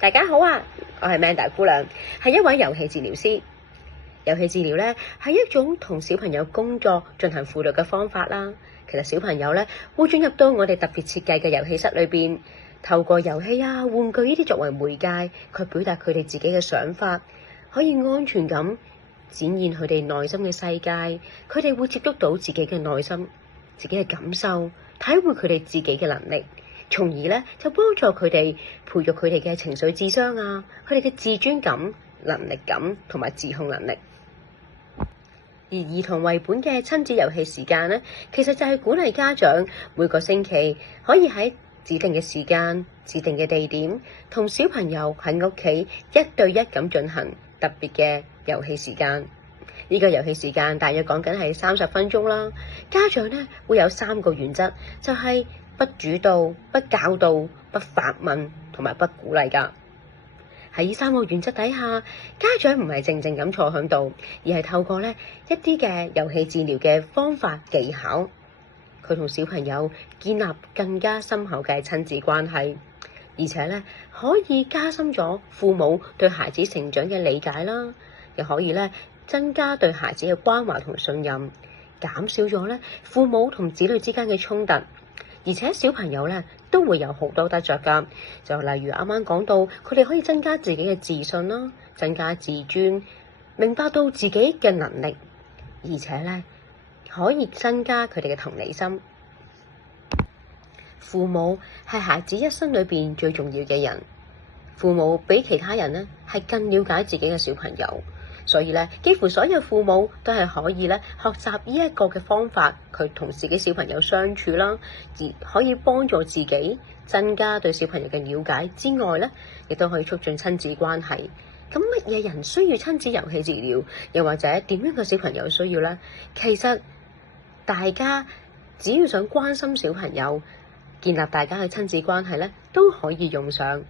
大家好啊，我係 Manda 姑娘，係一位遊戲治療師。遊戲治療咧係一種同小朋友工作進行輔導嘅方法啦。其實小朋友咧會進入到我哋特別設計嘅遊戲室裏邊，透過遊戲啊、玩具呢啲作為媒介，佢表達佢哋自己嘅想法，可以安全咁展現佢哋內心嘅世界。佢哋會接觸到自己嘅內心、自己嘅感受，體會佢哋自己嘅能力。從而咧就幫助佢哋培育佢哋嘅情緒智商啊，佢哋嘅自尊感、能力感同埋自控能力。而兒童為本嘅親子遊戲時間咧，其實就係鼓勵家長每個星期可以喺指定嘅時間、指定嘅地點，同小朋友喺屋企1對1咁進行特別嘅遊戲時間。呢個遊戲時間大約講緊係30分鐘啦。家長咧會有3個原則，就係不主導、不教導、不發問同埋不鼓勵㗎。喺呢3個原則底下，家長唔係靜靜咁坐響度，而係透過一啲嘅遊戲治療嘅方法技巧，佢同小朋友建立更加深厚嘅親子關係，而且可以加深咗父母對孩子成長嘅理解啦，又可以增加對孩子嘅關懷同信任，減少咗父母同子女之間嘅衝突。而且小朋友都會有好多得着㗎，就例如啱啱講到，佢哋可以增加自己嘅自信啦，增加自尊，明白到自己嘅能力，而且可以增加佢哋嘅同理心。父母係孩子一生裏邊最重要嘅人，父母比其他人係更了解自己嘅小朋友。所以幾乎所有父母都係可以學習呢一個嘅方法，佢同自己小朋友相處啦，而可以幫助自己增加對小朋友嘅了解之外亦都可以促進親子關係。咁乜嘢人需要親子遊戲治療，又或者點樣嘅小朋友需要呢？其實大家只要想關心小朋友，建立大家嘅親子關係都可以用上